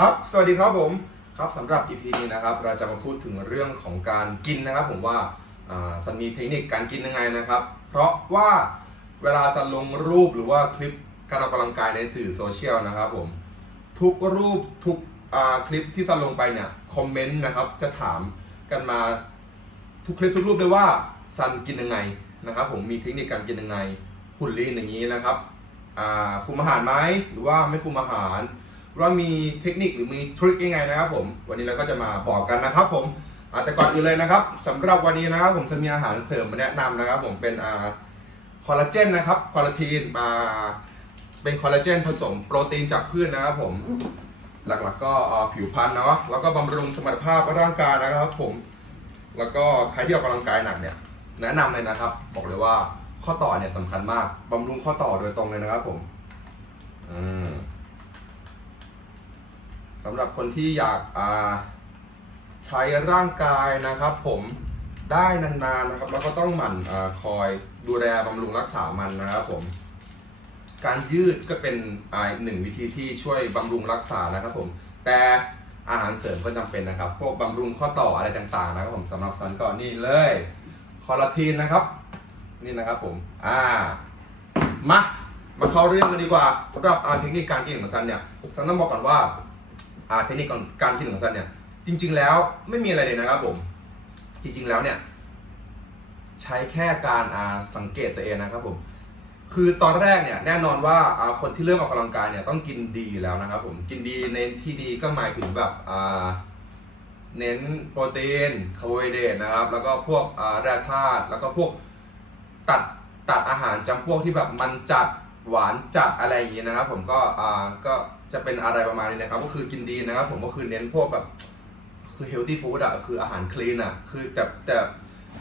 ครับ สวัสดีครับผม ครับสำหรับ EP นี้นะครับ เราจะมาพูดถึงเรื่องของการกินนะครับผมว่าอ่าซันมีเทคนิคการกินยังไงนะครับ เพราะว่าเวลาซันลงรูปหรือว่าคลิปการออกกำลังกายในสื่อโซเชียลนะครับผม ทุกรูปทุกคลิปที่ซันลงไปเนี่ยคอมเมนต์นะครับจะถามกันมาทุกคลิปทุกรูปเลยว่าซันกินยังไงนะครับผมมีเทคนิคการกินยังไงหุ่นลีนอย่างนี้นะครับคุมอาหารไหมหรือว่าไม่คุมอาหาร ว่ามีเทคนิคหรือมีทริคยังไงนะครับผม วันนี้เราก็จะมาบอกกันนะครับผมอ่าแต่ก่อนอื่นเลยนะครับสำหรับวันนี้นะครับผมจะมีอาหารเสริมมาแนะนำนะครับ ผมเป็นอ่าคอลลาเจนนะครับคอลลาทีนมาเป็นคอลลาเจนผสมโปรตีนจากพืชนะครับผมหลักๆ ก็อ่าผิวพรรณเนาะแล้วก็บำรุงสมรรถภาพร่างกายนะครับผมแล้วก็ใครที่ออกกำลังกายหนักเนี่ยแนะนำเลยนะครับ บอกเลยว่าข้อต่อเนี่ยสำคัญมากบำรุงข้อต่อโดยตรงเลยนะครับผมอืม สำหรับคนที่อยากใช้ร่างกายนะครับผมได้นานๆนะครับแล้วก็ต้องหมั่นอคอยดูแลบำรุงรักษามันนะครับผมการยืดก็เป็นอ่าหนึ่งวิธีที่ช่วยบำรุงรักษานะครับผมแต่อาหารเสริมก็จำเป็นนะครับ พวกบำรุงข้อต่ออะไรต่างๆนะครับผมสำหรับซันก่อนนี่เลยคอลลาทีนนะครับ นี่นะครับผมอ่ามามาเข้าเรื่องกันดีกว่าสำหรับอ่าเทคนิคการกินของซันเนี่ยซันต้องบอกก่อนว่า เทคนิคการกินของซันเนี่ย จริง ๆ แล้วไม่มีอะไรเลยนะครับผม จริง ๆ แล้วเนี่ยใช้แค่การสังเกตตัวเองนะครับผม คือตอนแรกเนี่ยแน่นอนว่าคนที่เริ่มออกกำลังกายเนี่ยต้องกินดีแล้วนะครับผม กินดีในที่ดีก็หมายถึงแบบเน้นโปรตีนคาร์โบไฮเดรตนะครับ แล้วก็พวกแร่ธาตุ แล้วก็พวกตัดตัดอาหารจำพวกที่แบบมันจัดหวานจัดอะไรอย่างนี้นะครับผมก็ก็ จะเป็นอะไรประมาณนี้นะครับ ก็คือกินดีนะครับ ผมก็คือเน้นพวกแบบคือเฮลตี้ฟู้ดอะคืออาหารคลีนอะคือแต่แต่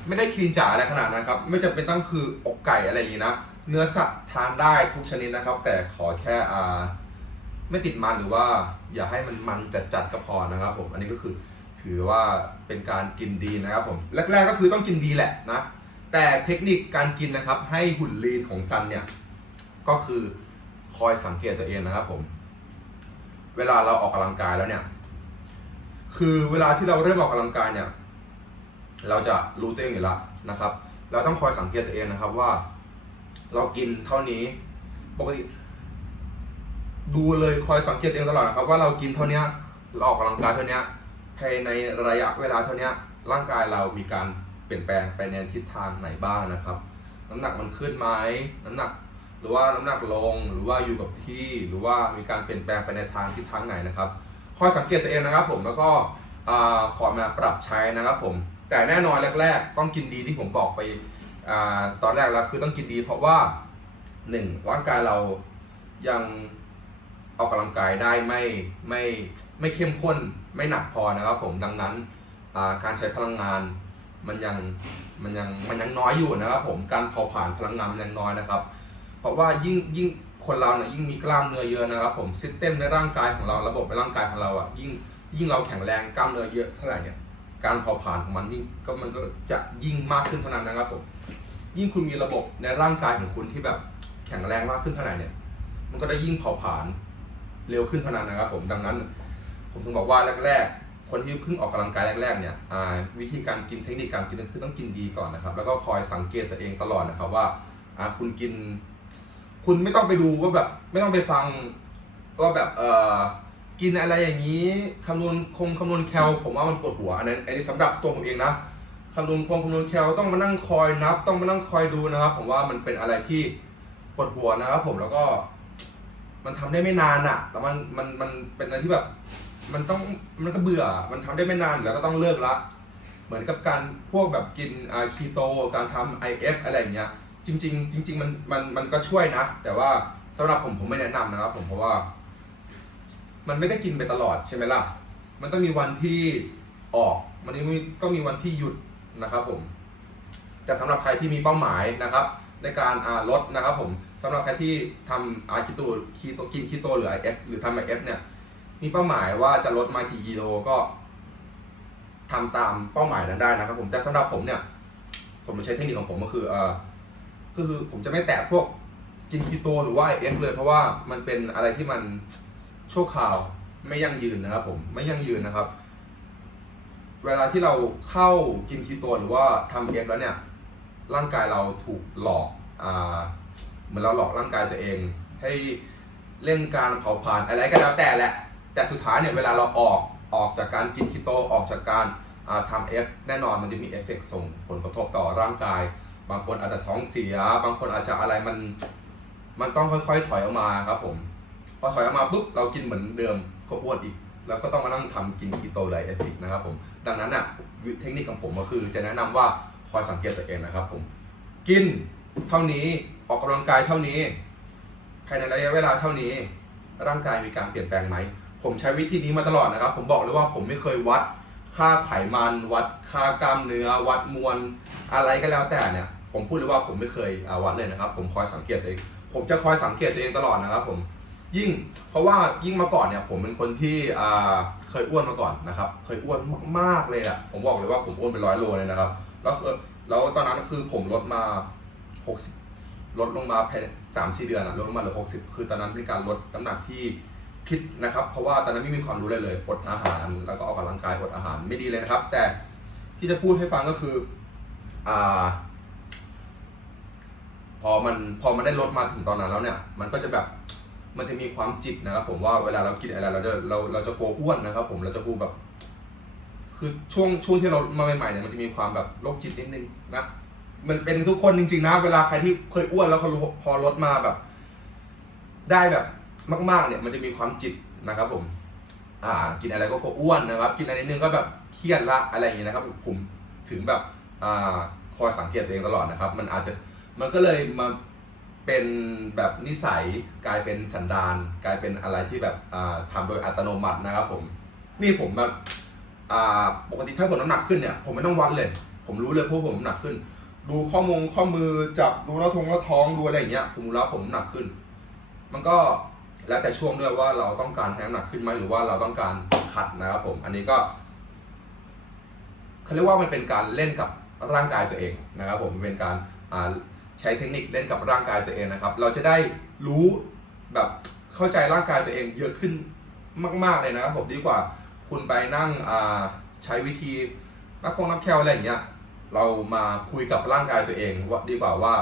ไม่ได้คลีนจ๋าอะไรขนาดนั้นครับ ไม่จำเป็นต้องคืออกไก่อะไรอย่างนี้นะ เนื้อสัตว์ทานได้ทุกชนิดนะครับ แต่ขอแค่อ่าไม่ติดมันหรือว่าอย่าให้มันมันจัดๆก็พอนะครับ ผมอันนี้ก็คือถือว่าเป็นการกินดีนะครับผมแรกๆก็คือต้องกินดีแหละนะ แต่เทคนิคการกินนะครับ ให้หุ่นลีนของซันเนี่ยก็คือคอยสังเกตตัวเองนะครับผม เวลาเราออกกำลังกายแล้วเนี่ย คือเวลาที่เราเริ่มออกกำลังกายเนี่ย เราจะรู้ตัวเองอยู่แล้วนะครับ เราต้องคอยสังเกตตัวเองนะครับว่า เรากินเท่านี้ ปกติ ดูเลยคอยสังเกตตัวเองตลอดนะครับ ว่าเรากินเท่านี้เราออกกำลังกายเท่านี้ภายในระยะเวลาเท่านี้ร่างกายเรามีการเปลี่ยนแปลงไปในทิศทางไหนบ้างนะครับ น้ำหนักมันขึ้นไหมน้ำหนัก หรือว่าน้ำหนักลงหรือว่าอยู่กับที่หรือว่ามีการเปลี่ยนแปลงไปในทางทิศทางไหนนะครับคอยสังเกตตัวเองนะครับผมแล้วก็ขอมาปรับใช้นะครับผม แต่แน่นอนแรก ๆ ต้องกินดีที่ผมบอกไปอตอนแรกแล้วคือต้องกินดีเพราะว่าหนึ่งร่างกายเรายังออกกำลังกายได้ไม่ไม่ไม่เข้มข้นไม่หนักพอนะครับผมดังนั้นการใช้พลังงานมันยังมันยังมันยังน้อยอยู่นะครับผมการเผาผลาญพลังงานมันยังน้อยนะครับ เพราะว่ายิ่งยิ่งคนเราเนี่ยยิ่งมีกล้ามเนื้อเยอะนะครับผมซิสเต็มในร่างกายของเราระบบในร่างกายของเราอะยิ่งยิ่งเราแข็งแรงกล้ามเนื้อเยอะเท่าไหร่เนี่ยการเผาผลาญของมันยิ่งก็มันก็จะยิ่งมากขึ้นเท่านั้นนะครับผมยิ่งคุณมีระบบในร่างกายของคุณที่แบบแข็งแรงมากขึ้นเท่าไหร่เนี่ย มันก็ได้ยิ่งเผาผลาญเร็วขึ้นเท่านั้นนะครับ ผมดังนั้น ผมถึงบอกว่าแรก ๆ คนที่เพิ่งออกกำลังกายแรกๆเนี่ยวิธีการกินเทคนิคการกินก็คือต้องกินดีก่อนนะครับ แล้วก็คอยสังเกตตัวเองตลอดนะครับว่าอ่าคุณกิน คุณไม่ต้องไปดูว่าแบบ ไม่ต้องไปฟังว่าแบบเออกินอะไรอย่างนี้คำนวณคงคำนวณแคลผมว่ามันปวดหัวอันนั้นอันนี้สำหรับตัวผมเองนะคำนวณคงคำนวณแคลต้องมานั่งคอยนับ ต้องมานั่งคอยดูนะครับ ผมว่ามันเป็นอะไรที่ปวดหัวนะครับ ผมแล้วก็ มันทำได้ไม่นานอะแล้วมันมันมันเป็นอะไรที่แบบ มันต้องมันก็เบื่อ มันทำได้ไม่นานแล้วก็ต้องเลิกละ เหมือนกับการพวกแบบกินอ่าคีโตการทำ IF อะไรอย่างเงี้ย จริง ๆ จริง ๆ มันมันมันก็ช่วยนะ แต่ว่าสำหรับผมผมไม่แนะนำนะครับผมเพราะว่า มันไม่ได้กินไปตลอดใช่ไหมล่ะ มันต้องมีวันที่ออก มันต้องมีต้องมีวันที่หยุดนะครับผม แต่สำหรับใครที่มีเป้าหมายนะครับ ในการอ่าลดนะครับผมสำหรับใครที่ทำอาคีโตคีโตกินคีโตหรือ IF หรือทำ IF เนี่ย มีเป้าหมายว่าจะลดมากี่กิโลก็ทำตามเป้าหมายนั้นได้นะครับผมแต่สำหรับผมเนี่ย ผมใช้เทคนิคของผมก็คือเออ คือผมจะไม่แตะพวกกินคีโตหรือว่า IF เลย เพราะว่ามันเป็นอะไรที่มันชั่วคราวไม่ยั่งยืนนะครับผมไม่ยั่งยืนนะครับ เวลาที่เราเข้ากินคีโตหรือว่าทำเอฟแล้วเนี่ย ร่างกายเราถูกหลอกอ่าเหมือนเราหลอกร่างกายตัวเอง ให้เร่งการเผาผลาญอะไรก็แล้วแต่แหละ แต่สุดท้ายเนี่ยเวลาเราออกออกจากการกินคีโตออกจากการทำเอฟแน่นอนมันจะมีเอฟเฟกต์ส่งผลกระทบต่อร่างกาย บางคนอาจจะท้องเสีย บางคนอาจจะอะไรมัน มันต้องค่อยๆถอยออกมาครับผม พอถอยออกมาปุ๊บเรากินเหมือนเดิมก็อ้วนอีก แล้วก็ต้องมานั่งทำกินคีโตไดเอทอีกนะครับผม ดังนั้นอะเทคนิคของผมก็คือจะแนะนำว่าคอยสังเกตตัวเองนะครับผม กินเท่านี้ออกกำลังกายเท่านี้ภายในระยะเวลาเท่านี้ ร่างกายมีการเปลี่ยนแปลงไหม ผมใช้วิธีนี้มาตลอดนะครับ ผมบอกเลยว่าผมไม่เคยวัด ค่าไขมันวัดค่ากล้ามเนื้อ วัดมวลอะไรก็แล้วแต่เนี่ย ผมพูดเลยว่าผมไม่เคยวัดเลยนะครับ ผมคอยสังเกตตัวเอง ผมจะคอยสังเกตตัวเองตลอดนะครับ ผมยิ่งเพราะว่ายิ่งมาก่อนเนี่ยผมเป็นคนที่เคยอ้วนมาก่อนนะครับ เคยอ้วนมากๆเลยอะผมบอกเลยว่าผมอ้วนเป็นร้อยโลเลยนะครับ แล้วแล้วตอนนั้นคือผมลดมา60ลดลงมาภายในสามสี่เดือนอะลดลงมาเหลือ60คือตอนนั้นเป็นการลดน้ำหนักที่ ผิดนะครับ เพราะว่าตอนนั้นไม่มีความรู้เลยเลยอดอาหาร แล้วก็ออกกำลังกายอดอาหารไม่ดีเลยนะครับ แต่ที่จะพูดให้ฟังก็คืออ่าพอมันพอมันได้ลดมาถึงตอนนั้นแล้วเนี่ย มันก็จะแบบมันจะมีความจิตนะครับ ผมว่าเวลาเรากินอะไรเราจะเราเราจะกลัวอ้วนนะครับ ผมเราจะกลัวแบบ คือช่วงช่วงที่เรามาใหม่ๆเนี่ยมันจะมีความแบบโรคจิตนิดนึงนะมันเป็นทุกคนจริง ๆ นะ เวลาใครที่เคยอ้วนแล้วเขาพอลดมาแบบ ได้แบบ มากๆเนี่ยมันจะมีความจิตนะครับผมอ่ากินอะไรก็อ้วนนะครับ กินอะไรนิดนึงก็แบบเครียดละอะไรอย่างเงี้ยนะครับผมถึงแบบอ่าคอยสังเกตตัวเองตลอดนะครับ มันอาจจะมันก็เลยมาเป็นแบบนิสัยกลายเป็นสันดาน กลายเป็นอะไรที่แบบอ่าทำโดยอัตโนมัตินะครับผมนี่ผมแบบปกติถ้าผมน้ำหนักขึ้นเนี่ยผมไม่ต้องวัดเลย ผมรู้เลยเพราะผมน้ำหนักขึ้น ดูข้อมงข้อมือจับดูหน้าทงหน้าท้องดูอะไรอย่างเงี้ยผมรู้แล้วผมน้ำหนักขึ้น มันก็ แล้วแต่ช่วงด้วยว่าเราต้องการให้น้ำหนักขึ้นไหมหรือว่าเราต้องการขัดนะครับผม อันนี้ก็เขาเรียกว่ามันเป็นการเล่นกับร่างกายตัวเองนะครับ ผมเป็นการใช้เทคนิคเล่นกับร่างกายตัวเองนะครับ เราจะได้รู้แบบเข้าใจร่างกายตัวเองเยอะขึ้นมาก ๆเลยนะครับผมดีกว่าคุณไปนั่งใช้วิธีนับคงนับแคลอะไรอย่างเงี้ยเรามาคุยกับร่างกายตัวเองว่าดีกว่าว่า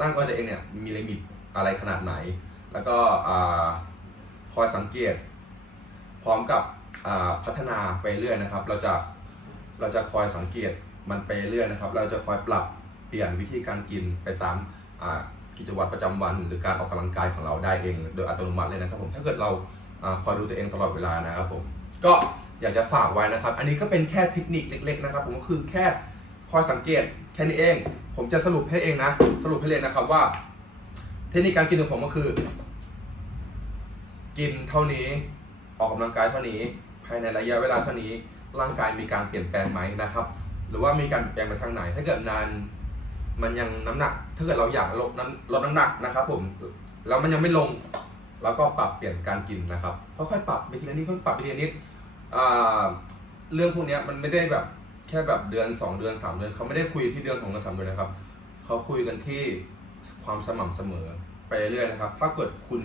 ร่างกายตัวเองเนี่ยมีลิมิตอะไรขนาดไหน แล้วก็คอยสังเกต พร้อมกับพัฒนาไปเรื่อยนะครับ เราจะเราจะคอยสังเกตมันไปเรื่อยนะครับ เราจะคอยปรับเปลี่ยนวิธีการกินไปตามกิจวัตรประจำวัน หรือการออกกำลังกายของเราได้เอง โดยอัตโนมัติเลยนะครับผมถ้าเกิดเราอคอยดูตัวเองตลอดเวลานะครับผมก็อยากจะฝากไว้นะครับ อันนี้ก็เป็นแค่เทคนิคเล็ก ๆ นะครับ ผมก็คือแค่คอยสังเกตแค่นี้เอง ผมจะสรุปให้เองนะ สรุปให้เลยนะครับว่า ทคนิคการกินของผมก็คือ กินเท่านี้ออกกำลังกายเท่านี้ ภายในระยะเวลาเท่านี้ ร่างกายมีการเปลี่ยนแปลงไหมนะครับ หรือว่ามีการเปลี่ยนไปทางไหน ถ้าเกิดนานมันยังน้ำหนัก ถ้าเกิดเราอยากลดน้ำลดน้ำหนักนะครับ ผมแล้วมันยังไม่ลงเราก็ปรับเปลี่ยนการกินนะครับค่อยๆปรับไปทีละนิดค่อยปรับไปทีละนิดเรื่องพวกนี้มันไม่ได้แบบแค่แบบเดือนสองเดือนสามเดือนเขาไม่ได้คุยที่เดือนของเดือนสามเดือนนะครับเขาคุยกันที่ความสม่ำเสมอ ไปเรื่อยนะครับ ถ้าเกิดคุณ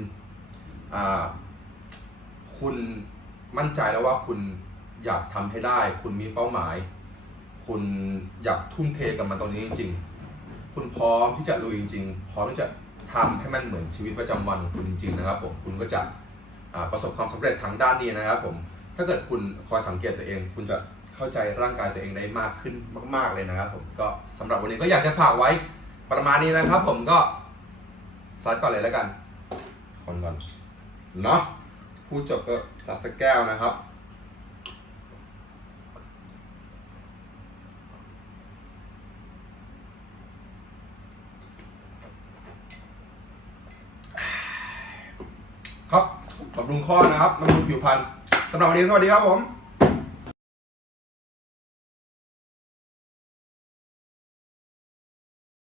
คุณมั่นใจแล้วว่าคุณอยากทำให้ได้ คุณมีเป้าหมาย คุณอยากทุ่มเทกับมันตรงนี้จริง ๆ คุณพร้อมที่จะลุยจริง ๆ พร้อมที่จะทำให้มันเหมือนชีวิตประจำวันของคุณจริงๆนะครับผมคุณก็จะประสบความสำเร็จทางด้านนี้นะครับผมถ้าเกิดคุณคอยสังเกตตัวเอง คุณจะเข้าใจร่างกายตัวเองได้มากขึ้นมาก ๆเลยนะครับผมก็สำหรับวันนี้ก็อยากจะฝากไว้ประมาณนี้นะครับผมก็ ซัดก่อนเลยแล้วกัน คนก่อน เนาะพูดจบก็ซัดสักแก้วนะครับ ครับบำรุงข้อนะครับบำรุงผิวพรรณสำหรับวันนี้สวัสดีครับผม